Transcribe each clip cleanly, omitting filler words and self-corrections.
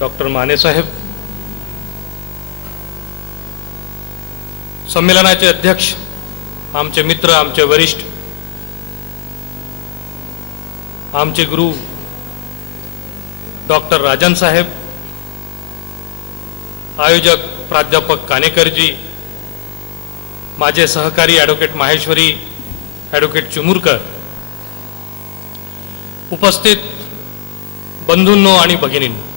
Doctor Mane साहेब, संमेलनाचे अध्यक्ष, आमचे मित्र, आमचे वरिष्ठ, आमचे गुरु डॉक्टर राजन साहेब, आयोजक प्राध्यापक कानेकरजी, माझे सहकारी ॲडव्होकेट माहेश्वरी, ॲडव्होकेट चिमुरकर, उपस्थित बंधूंनो आणि भगिनींनो,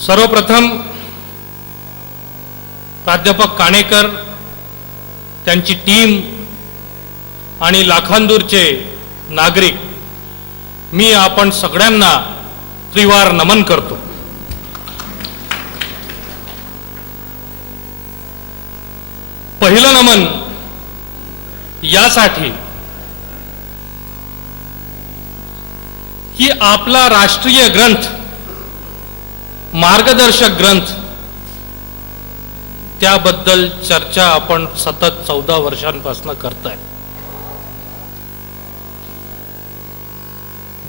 सर्वप्रथम प्राध्यापक कानेकर, त्यांची टीम आणि लाखांदूरचे नागरिक, मी आपण सगळ्यांना त्रिवार नमन करतो. पहिलं नमन यासाठी की आपला राष्ट्रीय ग्रंथ, मार्गदर्शक ग्रंथ, त्याबद्दल चर्चा आपण सतत 14 वर्षांपासून करताय.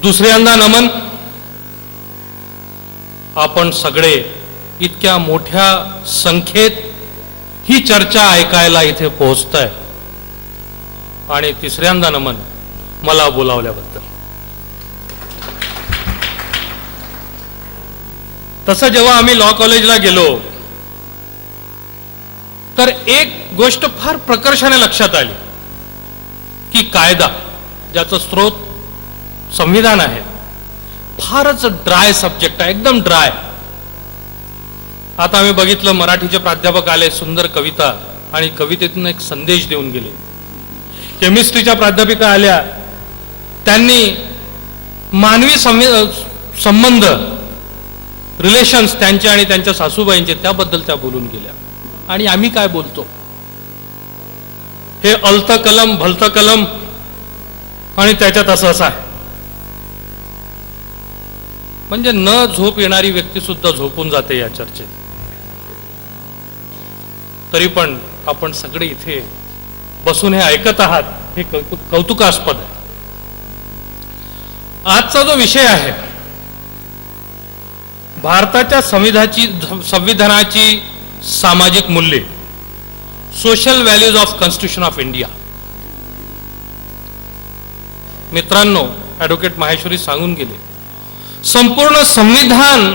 दुसऱ्यांदा नमन, आपण सगळे इतक्या मोठ्या संख्येत ही चर्चा ऐकायला इथे पोहोचताय. आणि तिसऱ्यांदा नमन, मला बोलावल्याबद्दल. तसं जेव्हा आम्ही लॉ कॉलेजला गेलो तर एक गोष्ट फार प्रकर्षाने लक्षात आली की कायदा, ज्याचा स्रोत संविधान आहे, फारच ड्राय सब्जेक्ट आहे, एकदम ड्राय. आता आम्ही बघितलं, मराठीचे प्राध्यापक आले, सुंदर कविता आणि कवितेतून एक संदेश देऊन गेले. केमिस्ट्रीच्या प्राध्यापिका आल्या, त्यांनी मानवी संबंध, रिलेशन्स त्यांचे आणि त्यांच्या सासूबाईंचे, त्याबद्दल त्या बोलून गेल्या. आणि आम्ही काय बोलतो? हे अलत कलम, भलत कलम, आणि त्याच्यात असं आहे. म्हणजे न झोप येणारी व्यक्ती सुद्धा झोपून जाते या चर्चेत. तरी पण आपण सगळे इथे बसून हे ऐकत आहात, हे कौतुकास्पद आहे. आजचा जो विषय आहे, भारताच्या संविधानाची सामाजिक मूल्ये, social values of constitution of India. मित्रांनो, ॲडव्होकेट माहेश्वरी सांगून गेले, संपूर्ण संविधान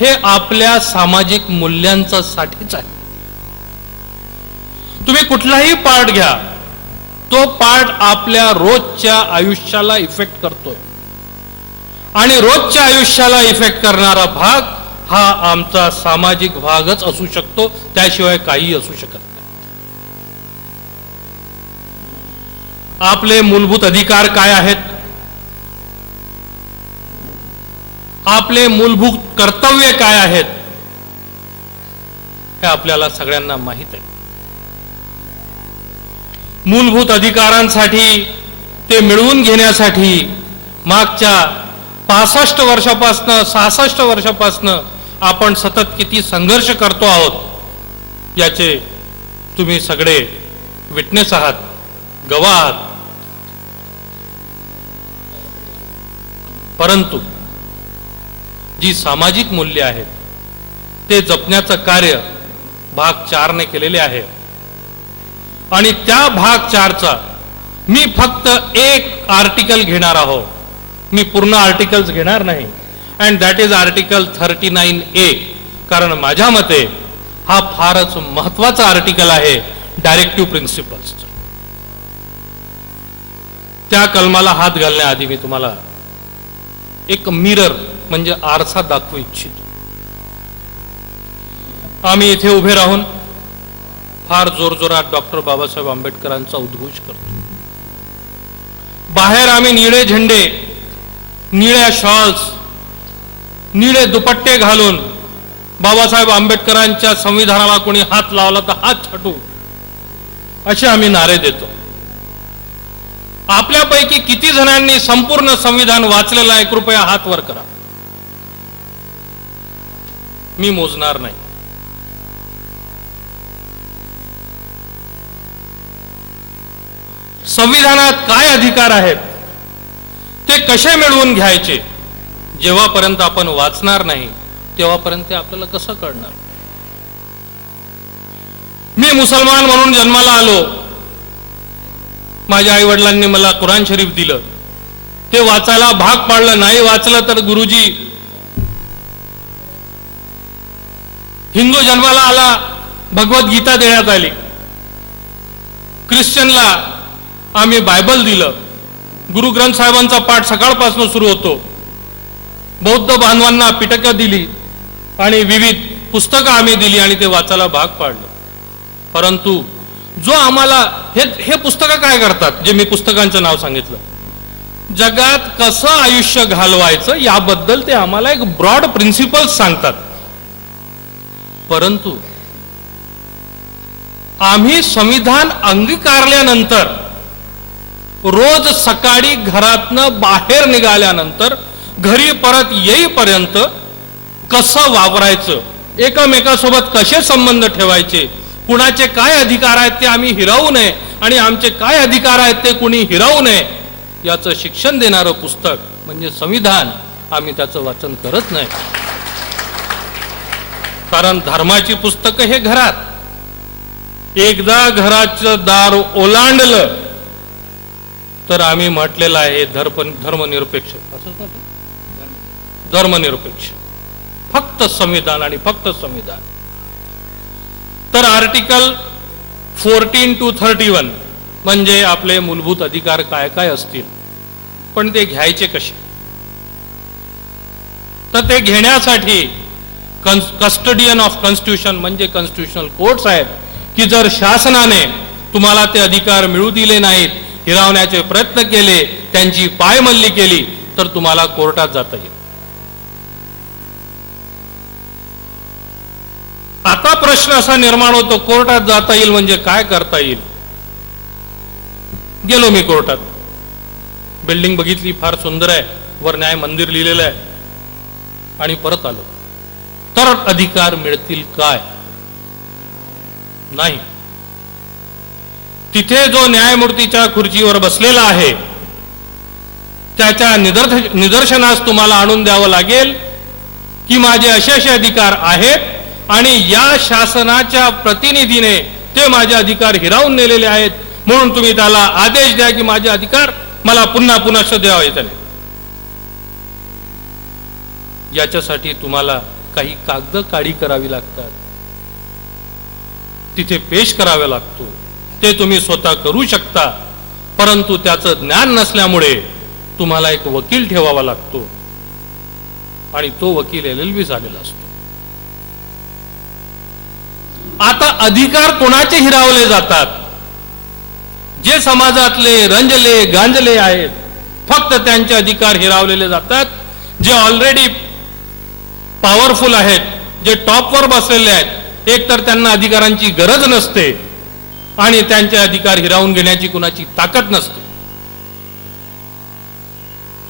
हे आपल्या सामाजिक मूल्यांचा साठीच आहे. तुम्ही कुठलाही पार्ट घ्या, तो पार्ट आपल्या रोजच्या आयुष्याला इफेक्ट करतोय. आणि रोजच्या आयुष्याला इफेक्ट करणारा भाग हा आमचा सामाजिक भागच असू शकतो, त्याशिवाय काही असू शकत नाही. आपले मूलभूत अधिकार काय आहेत? आपले मूलभूत कर्तव्य काय आहेत? हे आपल्याला सगळ्यांना माहीत आहे. मूलभूत अधिकारांसाठी, ते मिळवून घेण्यासाठी मागच्या 65 वर्षापासनं, 66 वर्षापासनं आपण सतत किती संघर्ष करतो आहोत, याचे तुम्ही सगळे विटनेस आहात, गवाह आहात. परंतु जी सामाजिक मूल्ये आहेत, ते जपण्याचं कार्य भाग 4 ने केलेले आहे. आणि त्या भाग 4चा मी फक्त एक आर्टिकल घेणार आहोत. मी पूर्ण आर्टिकल्स घेणार नाही. And that is article 39A. कारण माझ्या मते हा फारच महत्वाचा आर्टिकल आहे, डायरेक्टिव्ह प्रिन्सिपल्स. त्या कलमाला हात घालण्याआधी मी तुम्हाला एक मिरर म्हणजे आरसा दाखवू इच्छितो. आम्ही इथे उभे राहून फार जोरजोरात डॉक्टर बाबासाहेब आंबेडकरांचा उद्घोष करतो. बाहेर आम्ही निळे झेंडे, निळ्या शॉल्स, निळे दुपट्टे घालून बाबासाहेब आंबेडकरांच्या संविधानाला कोणी हात लावला तर हात छाटू, असे आम्ही नारे देतो. आपल्यापैकी किती जणांनी संपूर्ण संविधान वाचलेलं आहे? कृपया हात वर करा. मी मोजणार नाही. संविधानात काय अधिकार आहेत, ते कसे मिळवून घ्यायचे, जेव्हापर्यंत आपण वाचणार नाही तेव्हापर्यंत ते आपल्याला कसं कळणार? मी मुसलमान म्हणून जन्माला आलो, माझ्या आई वडिलांनी मला कुराण शरीफ दिलं, ते वाचायला भाग पाडलं, नाही वाचलं तर गुरुजी हिंदू जन्माला आला, भगवद्गीता देण्यात आली, ख्रिश्चनला आम्ही बायबल दिलं, गुरु ग्रंथ साहेबांचा पाठ सकाळपासून सुरू होतो, बौद्ध बांधवांना पिटकं दिली आणि विविध पुस्तकं आम्ही दिली आणि ते वाचायला भाग पाडलं. परंतु जो आम्हाला हे पुस्तकं काय करतात, जे मी पुस्तकांचं नाव सांगितलं, जगात कसं आयुष्य घालवायचं याबद्दल ते आम्हाला एक ब्रॉड प्रिन्सिपल्स सांगतात. परंतु आम्ही संविधान अंगीकारल्यानंतर रोज सकाळी घरातनं बाहेर निघाल्यानंतर घरी परत येईपर्यंत कसं वावरायचं, एकमेकासोबत कसे संबंध ठेवायचे, कुणाचे काय अधिकार आहेत ते आम्ही हिरावू नये आणि आमचे काय अधिकार आहेत ते कुणी हिरावू नये याचं शिक्षण देणारं पुस्तक म्हणजे संविधान, आम्ही त्याचं वाचन करत नाही. कारण धर्माची पुस्तकं हे घरात, एकदा घराचं दार ओलांडलं तर आम्ही म्हटलेलं आहे धर्मनिरपेक्ष, असंच ना, धर्मनिरपेक्ष, फक्त संविधान आणि फक्त संविधान. तर आर्टिकल 14 to 31 म्हणजे आपले मूलभूत अधिकार काय काय असतील, पण ते घ्यायचे कसे? तर ते घेण्यासाठी कस्टडियन ऑफ कॉन्स्टिट्यूशन म्हणजे कॉन्स्टिट्युशनल कोर्ट्स आहेत की जर शासनाने तुम्हाला ते अधिकार मिळू दिले नाहीत, हिरावण्याचे प्रयत्न केले, त्यांची पायमल्ली केली, तर तुम्हाला कोर्टात जाता येईल. आता प्रश्न असा निर्माण होतो, कोर्टात जाता येईल म्हणजे काय करता येईल? गेलो मी कोर्टात, बिल्डिंग बघितली, फार सुंदर आहे, वर न्याय मंदिर लिहिलेलं आहे, आणि परत आलो. तर अधिकार मिळतील काय? नाही. तिथे जो न्यायमूर्तीच्या खुर्चीवर बसलेला आहे त्याच्या निदर्शनास तुम्हाला आणून द्यावं लागेल की माझे असे असे अधिकार आहेत आणि या शासनाच्या प्रतिनिधीने ते माझे अधिकार हिरावून नेलेले आहेत, म्हणून तुम्ही त्याला आदेश द्या की माझे अधिकार मला पुन्हा पुन्हा द्यावे. त्याने याच्यासाठी तुम्हाला काही कागद काढी करावी लागतात, तिथे पेश करावा लागतो. ते तुम्ही स्वतः करू शकता, परंतु त्याचं ज्ञान नसल्यामुळे तुम्हाला एक वकील ठेवावा लागतो आणि तो वकील LLB झालेला असतो. आता अधिकार कोणाचे हिरावले जातात? जे समाजातले रंजले गांजले आहेत, फक्त त्यांचे अधिकार हिरावलेले जातात. जे ऑलरेडी पॉवरफुल आहेत, जे टॉपवर बसलेले आहेत, एक तर त्यांना अधिकारांची गरज नसते आणि त्यांचे अधिकार हिरावून घेण्याची कुणाची ताकद नसते.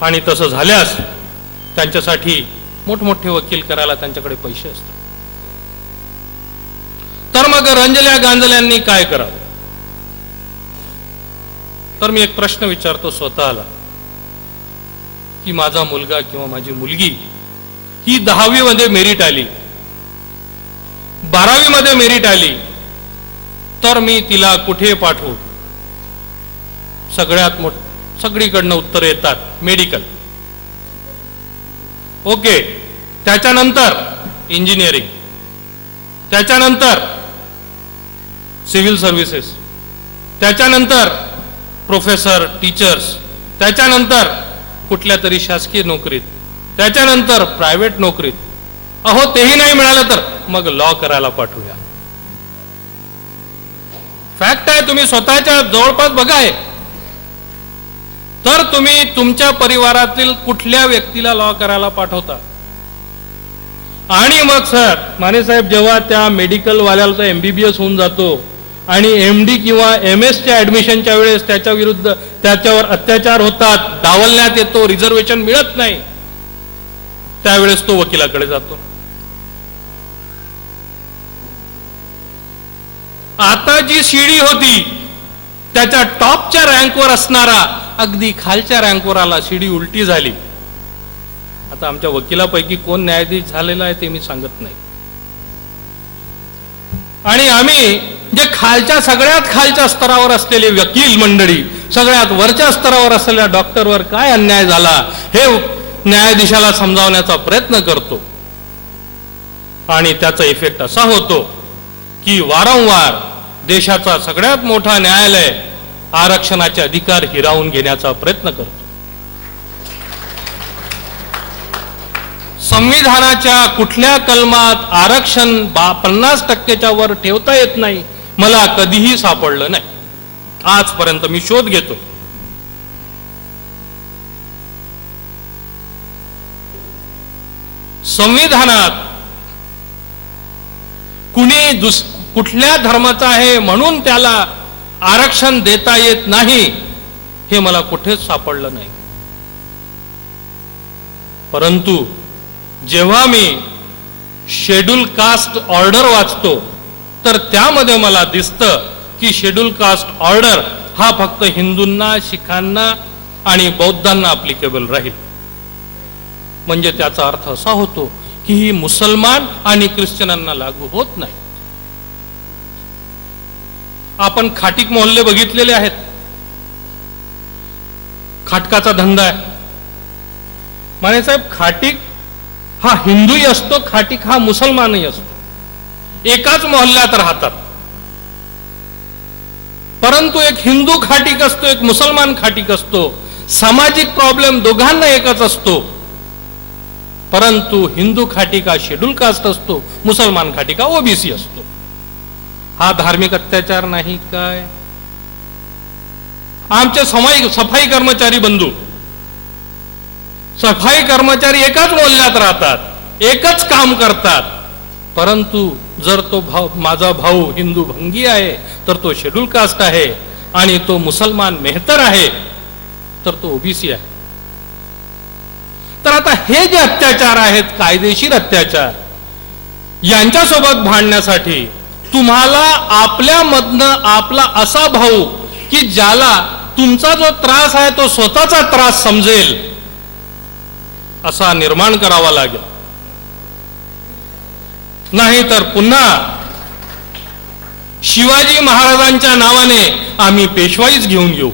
आणि तसं झाल्यास त्यांच्यासाठी मोठमोठे वकील करायला त्यांच्याकडे पैसे असतात. तर मग रंजल्या गांजल्यांनी काय करावं? तर मी एक प्रश्न विचारतो स्वतःला की माझा मुलगा किंवा माझी मुलगी ही 10वी मध्ये मेरिट आली, 12वी मध्ये मेरिट आली, तर मी तिला कुठे पाठवू? सगळीकडनं उत्तर येतात, मेडिकल. ओके, त्याच्यानंतर इंजिनिअरिंग, त्याच्यानंतर सिव्हिल सर्व्हिसेस, त्याच्यानंतर प्रोफेसर, टीचर्स, त्याच्यानंतर कुठल्या तरी शासकीय नोकरीत, त्याच्यानंतर प्रायव्हेट नोकरीत. अहो तेही नाही मिळालं तर मग लॉ करायला पाठवूया. फॅक्ट आहे, तुम्ही स्वतःच्या जवळपास बघाय तर तुम्ही तुमच्या परिवारातील कुठल्या व्यक्तीला लॉ करायला पाठवता? आणि मग सर माने साहेब, जेव्हा त्या मेडिकल वाल्याचा MBBS होऊन जातो आणि MD किंवा MS च्या ऍडमिशनच्या वेळेस त्याच्या विरुद्ध त्याच्यावर अत्याचार होतात, डावलण्यात येतो, रिझर्वेशन मिळत नाही, त्यावेळेस तो वकिलाकडे जातो. आता जी शिडी होती त्याच्या टॉपच्या रँकवर असणारा अगदी खालच्या रँकवर आला, शिडी उलटी झाली. आता आमच्या वकिलापैकी कोण न्यायाधीश झालेला आहे ते मी सांगत नाही. आणि आम्ही जे खालच्या सगळ्यात खालच्या स्तरावर असलेले वकील मंडळी, सगळ्यात वरच्या स्तरावर असलेल्या डॉक्टरवर काय अन्याय झाला हे न्यायाधीशाला समजावण्याचा प्रयत्न करतो. आणि त्याचा इफेक्ट असा होतो की वारंवार देशाचा सगळ्यात मोठा न्यायालय आरक्षणाचे अधिकार हिरावून घेण्याचा प्रयत्न करतो. संविधानाच्या कुठल्या कलमात आरक्षण 50% वर ठेवता येत नाही मला कधीही सापडलं नाही. आजपर्यंत मी शोध घेतो. संविधानात कुणी कुठल्या धर्माचा आहे म्हणून त्याला आरक्षण देता येत नाही हे मला कुठेच सापडलं नाही. परंतु जेव्हा मी शेड्यूल कास्ट ऑर्डर वाचतो तर त्यामध्ये मला दिसतं की शेड्यूल कास्ट ऑर्डर हा फक्त हिंदूंना, शिखांना आणि बौद्धांना अप्लिकेबल राहील. म्हणजे त्याचा अर्थ असा होतो की ही मुसलमान आणि ख्रिश्चनांना लागू होत नाही. आपण खाटीक मोहल्ले बघितलेले आहेत. खाटकाचा धंदा आहे. माने साहेब, खाटीक हा हिंदूही असतो, खाटीक हा मुसलमानही असतो. एकाच मोहल्ल्यात राहतात. परंतु एक हिंदू खाटीक असतो, एक मुसलमान खाटीक असतो. सामाजिक प्रॉब्लेम दोघांना एकच असतो. परंतु हिंदू खाटीका शेड्यूल कास्ट असतो, मुसलमान खाटीका ओबीसी असतो. हा धार्मिक अत्याचार नाही काय? आमचे सफाई कर्मचारी बंधू, सफाई कर्मचारी एकाच मोहल्ल्यात राहतात, एकच काम करतात. परंतु जर तो माझा भाऊ हिंदू भंगी आहे तर तो शेड्यूल कास्ट आहे, आणि तो मुसलमान मेहतर आहे तर तो ओबीसी आहे. तर आता हे जे अत्याचार आहेत, कायदेशीर अत्याचार, यांच्यासोबत भांडण्यासाठी तुम्हाला आपल्यामधनं आपला असा भाऊ की ज्याला तुमचा जो त्रास आहे तो स्वतःचा त्रास समजेल असा निर्माण करावा लागेल. नाही तर पुन्हा शिवाजी महाराजांच्या नावाने आम्ही पेशवाईच घेऊन येऊ.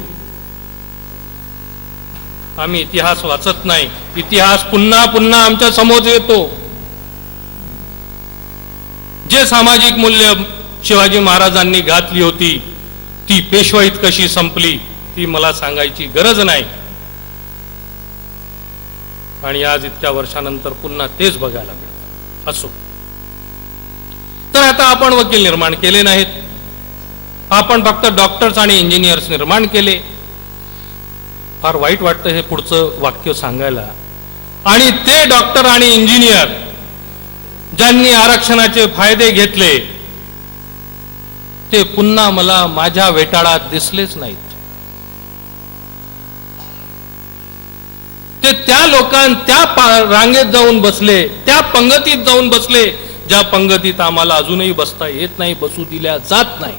आम्ही इतिहास वाचत नाही. इतिहास पुन्हा पुन्हा आमच्या समोर येतो. जे सामाजिक मूल्य शिवाजी महाराजांनी घातली होती ती पेशवाईत कशी संपली ती मला सांगायची गरज नाही. आणि आज इतक्या वर्षानंतर पुन्हा तेच बघायला मिळतं. असो, तर आता आपण वकील निर्माण केले नाहीत. आपण फक्त डॉक्टर्स आणि इंजिनियर्स निर्माण केले. फार वाईट वाटतं हे पुढचं वाक्य सांगायला. आणि ते डॉक्टर आणि इंजिनियर ज्यांनी आरक्षणाचे फायदे घेतले ते पुन्हा मला माझ्या वेटाळात दिसलेच नाहीत. ते त्या त्या रांगेत जाऊन बसले, त्या पंगतीत जाऊन बसले ज्या पंगतीत आम्हाला अजूनही बसता येत नाही, बसू दिल्या जात नाही.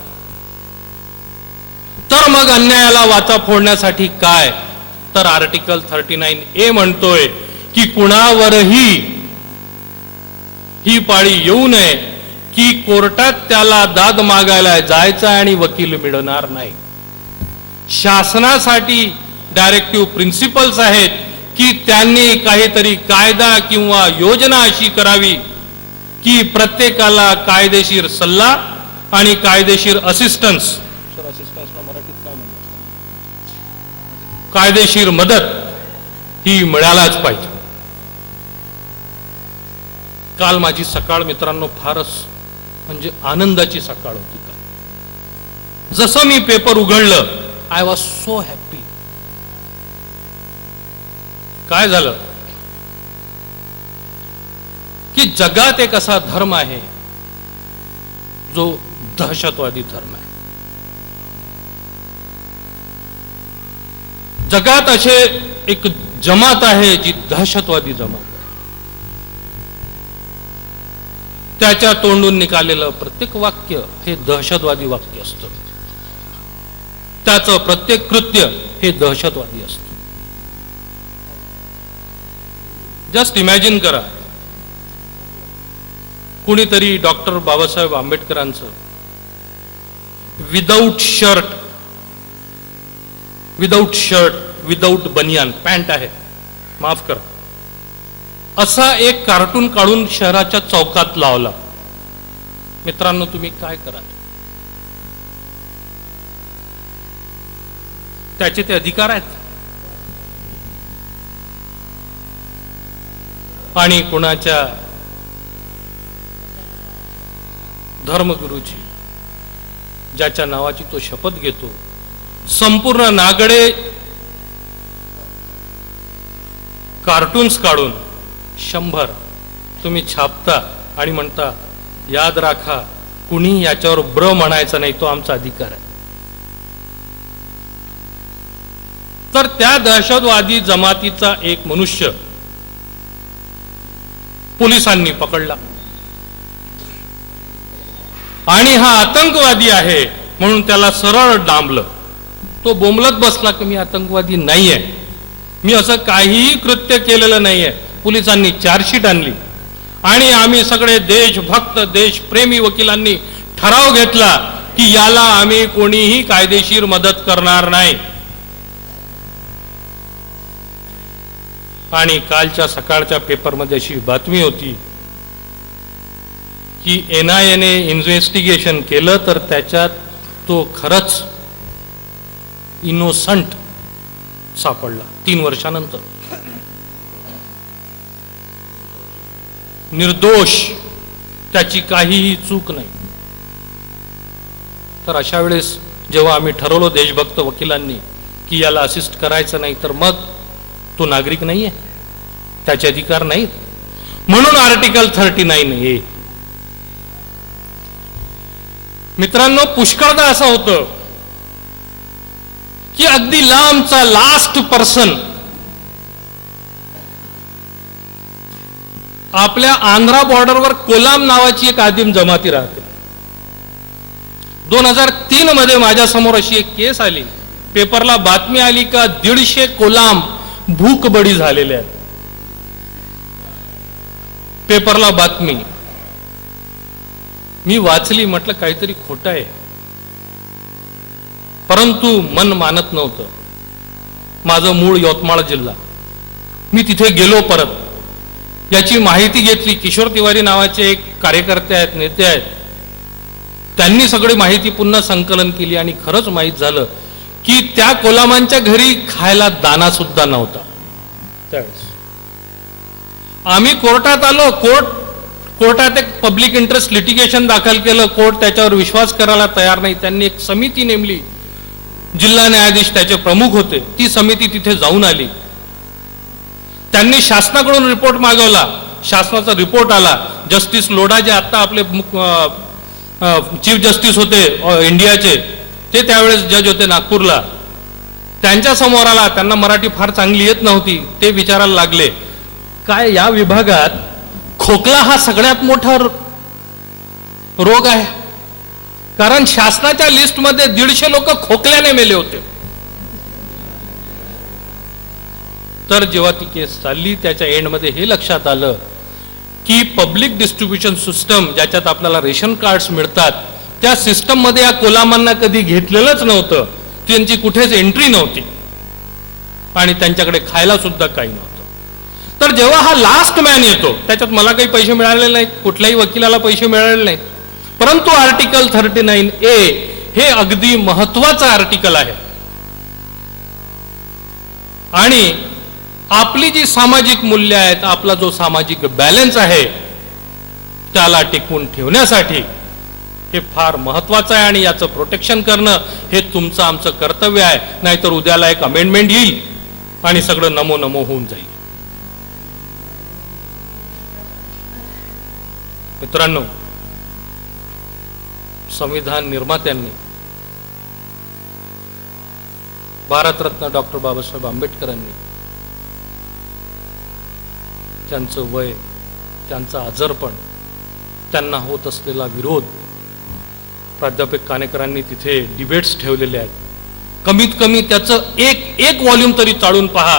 तर मग अन्यायाला वाचा फोडण्यासाठी काय? तर आर्टिकल 39A म्हणतोय की कुणावरही ही पाळी येऊ नये की कोर्टात त्याला दाद मागायला जायचं आणि वकील मिळणार नाही. शासनासाठी डायरेक्टिव्ह प्रिन्सिपल्स आहेत की त्यांनी काहीतरी कायदा किंवा योजना अशी करावी की प्रत्येकाला कायदेशीर सल्ला आणि कायदेशीर असिस्टन्स, कायदेशीर मदत ही मिळालाच पाहिजे. काल माझी सकाळ मित्रांनो फारच म्हणजे आनंदाची सकाळ होती. जसं मी पेपर उघडलं, आय वॉज सो हॅपी. काय झालं की जगात एक असा धर्म आहे जो दहशतवादी धर्म आहे. जगात असे एक जमात आहे जी दहशतवादी जमात आहे. त्याच्या तोंडून निघालेलं प्रत्येक वाक्य हे दहशतवादी वाक्य असतं. त्याचं प्रत्येक कृत्य हे दहशतवादी असतं. जस्ट इमॅजिन करा, कुणीतरी डॉक्टर बाबासाहेब आंबेडकरांचं विदाऊट शर्ट, विदाऊट बनियान, पॅन्ट आहे, माफ करा, असा एक कार्टून काढून शहराच्या चौकात लावला. मित्रांनो, तुम्ही काय कराल? त्याचे ते अधिकार आहेत. आणि कोणाच्या धर्मगुरूची, ज्याच्या नावाची तो शपथ घेतो, संपूर्ण नागडे कार्टून्स काढून 100 तुम्ही छापता आणि म्हणता याद राखा, कुणी याच्यावर ब्र म्हणायचं नाही, तो आमचा अधिकार आहे. तर त्या दहशतवादी जमातीचा एक मनुष्य पोलिसांनी पकडला आणि हा आतंकवादी आहे म्हणून त्याला सरळ डांबलं. तो बोंबलत बसला की मी आतंकवादी नाहीये, मी असं काहीही कृत्य केलेलं नाहीये. पोलिसांनी चार्जशीट आणली आणि आम्ही सगळे देशभक्त, देशप्रेमी वकिलांनी ठराव घेतला की याला आम्ही कोणीही कायदेशीर मदत करणार नाही. आणि कालच्या सकाळच्या पेपरमध्ये अशी बातमी होती की NIA ने इन्व्हेस्टिगेशन केलं तर त्याच्यात तो खरंच इनोसंट सापडला 3 वर्षानंतर. निर्दोष, त्याची काहीही चूक नाही. तर अशा वेळेस जेव्हा आम्ही ठरवलं देशभक्त वकिलांनी की याला असिस्ट करायचं नाही, तर मग तो नागरिक नाहीये, त्याचे अधिकार नाहीत, म्हणून आर्टिकल 39A. मित्रांनो, पुष्कळदा असं होतं की अगदी लांबचा लास्ट पर्सन आपल्या आंध्रा बॉर्डरवर कोलाम नावाची एक आदिम जमाती राहते. 2003 मध्ये माझ्या समोर अशी एक केस आली, पेपरला बातमी आली का 150 कोलाम भूकबडी झालेले आहेत. पेपरला बातमी मी वाचली, म्हटलं काहीतरी खोटं आहे, परंतु मन मानत नव्हतं. माझं मूळ यवतमाळ जिल्हा, मी तिथे गेलो, परत याची माहिती घेतली. किशोर तिवारी नावाचे एक कार्यकर्ते आहेत, नेते आहेत, त्यांनी सगळी माहिती पुन्हा संकलन केली आणि खरंच माहीत झालं की त्या कोलामांच्या घरी खायला दाना सुद्धा नव्हता. त्यावेळेस आम्ही कोर्टात आलो, कोर्टात एक पब्लिक इंटरेस्ट लिटिगेशन दाखल केलं. कोर्ट त्याच्यावर विश्वास करायला तयार नाही. त्यांनी एक समिती नेमली, जिल्हा न्यायाधीश त्याचे प्रमुख होते. ती समिती तिथे जाऊन आली, त्यांनी शासनाकडून रिपोर्ट मागवला. शासनाचा रिपोर्ट आला. जस्टिस लोढा जे आता आपले चीफ जस्टिस होते इंडियाचे, ते त्यावेळेस जज होते नागपूरला, त्यांच्या समोर आला. त्यांना मराठी फार चांगली येत नव्हती. ते विचारायला लागले काय या विभागात खोकला हा सगळ्यात मोठा रोग आहे, कारण शासनाच्या लिस्टमध्ये 150 लोक खोकल्याने मेले होते. तर जेव्हा ती केस चालली, त्याच्या एंडमध्ये हे लक्षात आलं की पब्लिक डिस्ट्रीब्युशन सिस्टम, ज्याच्यात आपल्याला रेशन कार्ड्स मिळतात, त्या सिस्टम मध्ये या कोलामांना कधी घेतलेलंच नव्हतं. त्यांची कुठेच एंट्री नव्हती आणि त्यांच्याकडे खायला सुद्धा काही नव्हतं. तर जेव्हा हा लास्ट मॅन येतो, त्याच्यात मला काही पैसे मिळालेले नाहीत, कुठल्याही वकिलाला पैसे मिळालेले नाहीत, परंतु आर्टिकल 39A हे अगदी महत्वाचं आर्टिकल आहे. आणि आपली जी सामाजिक मूल्य आहेत, आपला जो सामाजिक बॅलन्स आहे, त्याला टिकवून ठेवण्यासाठी हे फार महत्वाचं आहे. आणि याचं प्रोटेक्शन करणं हे तुमचं आमचं कर्तव्य आहे. नाहीतर उद्याला एक अमेंडमेंट येईल आणि सगळं नमो नमो होऊन जाईल. मित्रांनो, संविधान निर्मात्यांनी भारतरत्न डॉक्टर बाबासाहेब आंबेडकरांनी त्यांचं वय, त्यांचं आजारपण, त्यांना होत असलेला विरोध, प्राध्यापक कानेकरांनी तिथे डिबेट्स ठेवलेले आहेत. कमीत कमी त्याचं एक व्हॉल्यूम तरी चाळून पहा.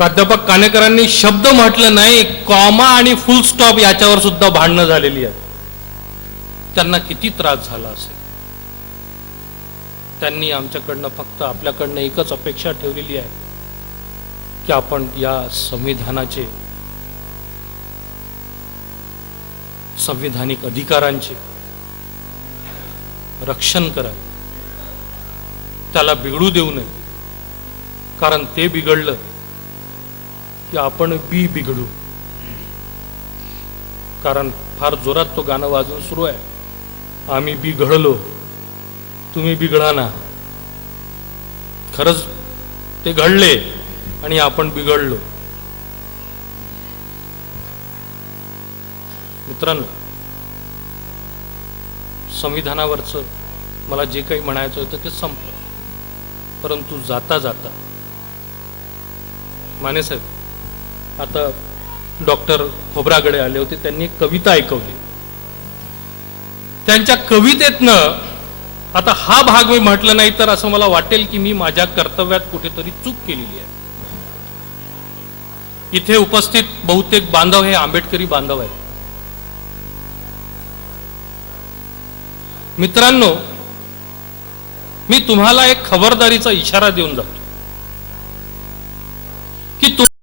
प्राध्यापक कानेकरांनी शब्द म्हटलं नाही, कॉमा आणि फुल स्टॉप याच्यावर सुद्धा भांडणं झालेली आहेत. त्यांना किती त्रास झाला असेल. त्यांनी आमच्याकडनं फक्त आपल्याकडनं एकच अपेक्षा ठेवलेली आहे की आपण या संविधानाचे, संविधानिक अधिकारांचे रक्षण करा, त्याला बिघडू देऊ नये. कारण ते बिघडलं की आपण बी बिघडू. कारण फार जोरात तो गाणं वाजून सुरू आहे, आम्ही बिघडलो तुम्ही बिघडा ना. खरंच ते घडले आणि आपण बिघडलो. मित्रांनो, संविधानावरचं मला जे काही म्हणायचं होतं ते संपलं. परंतु जाता जाता माने साहेब, आता डॉक्टर खोब्रागडे आले होते, त्यांनी एक कविता ऐकवली. त्यांच्या कवितेतनं आता हा भाग मी म्हटलं नाही तर असं मला वाटेल की मी माझ्या कर्तव्यात कुठेतरी चूक केलेली आहे. इथे उपस्थित बहुतेक बांधव हे आंबेडकरी बांधव आहेत. मित्रांनो, मी तुम्हाला एक खबरदारीचा इशारा देऊन जातो की